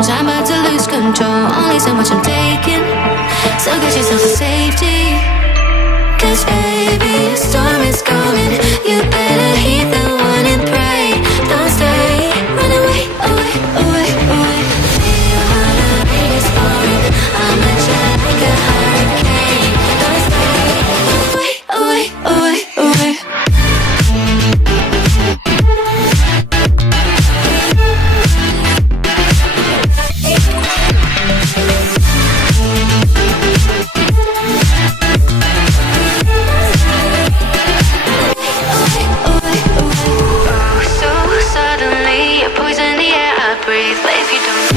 bones, I'm about to lose control. Only so much I'm taking, so get yourself a safety. 'Cause baby, a storm is coming. You better heed the warning, pray. Don't stay, run away, away, away, away. Feel how the rain is pouring. I'll let you like a hurricane. Don't stay, away, away, away, away. Breathe, but if you don't